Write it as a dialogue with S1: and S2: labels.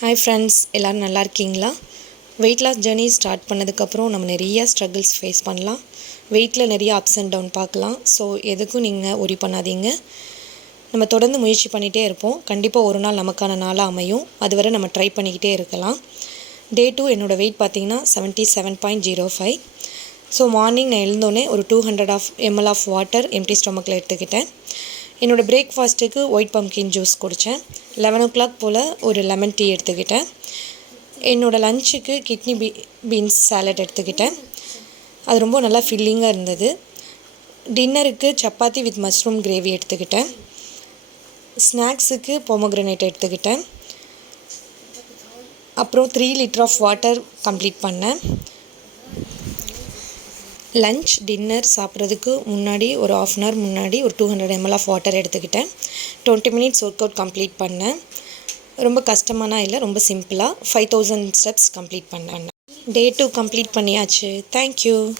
S1: Hi friends எல்லோரும் நல்லா இருக்கீங்களா? வெயிட் லாஸ் ஜேர்னி ஸ்டார்ட் பண்ணதுக்கப்புறம் நம்ம நிறைய ஸ்ட்ரகிள்ஸ் ஃபேஸ் பண்ணலாம். வெயிட்டில் நிறைய அப்ஸ் அண்ட் டவுன் பார்க்கலாம். ஸோ எதுக்கும் நீங்கள் ஒரி பண்ணாதீங்க. நம்ம தொடர்ந்து முயற்சி பண்ணிகிட்டே இருப்போம். கண்டிப்பாக ஒரு நாள் நமக்கான நாளாக அமையும். அதுவரை நம்ம ட்ரை பண்ணிக்கிட்டே இருக்கலாம். டே டூ என்னோடய வெயிட் பார்த்தீங்கன்னா seventy seven point zero five so morning நான் எழுந்தோடனே ஒரு two hundred of M L of water empty ஸ்டொமக்கில் எடுத்துக்கிட்டேன். என்னோடய பிரேக்ஃபாஸ்ட்டுக்கு ஒயிட் பம்கின் ஜூஸ் குடித்தேன் லெவன் ஓ கிளாக் போல் ஒரு லெமன் டீ எடுத்துக்கிட்டேன். என்னோடய லஞ்சுக்கு கிட்னி பீ பீன்ஸ் சாலட் எடுத்துக்கிட்டேன். அது ரொம்ப நல்லா ஃபில்லிங்காக இருந்தது. டின்னருக்கு சப்பாத்தி வித் மஷ்ரூம் கிரேவி எடுத்துக்கிட்டேன். ஸ்நாக்ஸுக்கு பொமோக்ரனேட் எடுத்துக்கிட்டேன். அப்புறம் three litre of water complete பண்ணேன். லஞ்ச் டின்னர் சாப்பிட்றதுக்கு முன்னாடி ஒரு ஆஃப் அன் ஹவர் முன்னாடி ஒரு two hundred M L of water எடுத்துக்கிட்டேன். Twenty minutes work out complete பண்ணேன். ரொம்ப கஷ்டமானா இல்லை ரொம்ப சிம்பிளாக ஃபைவ் தௌசண்ட் ஸ்டெப்ஸ் கம்ப்ளீட் பண்ணேன். டே டூ கம்ப்ளீட் பண்ணியாச்சு. Thank you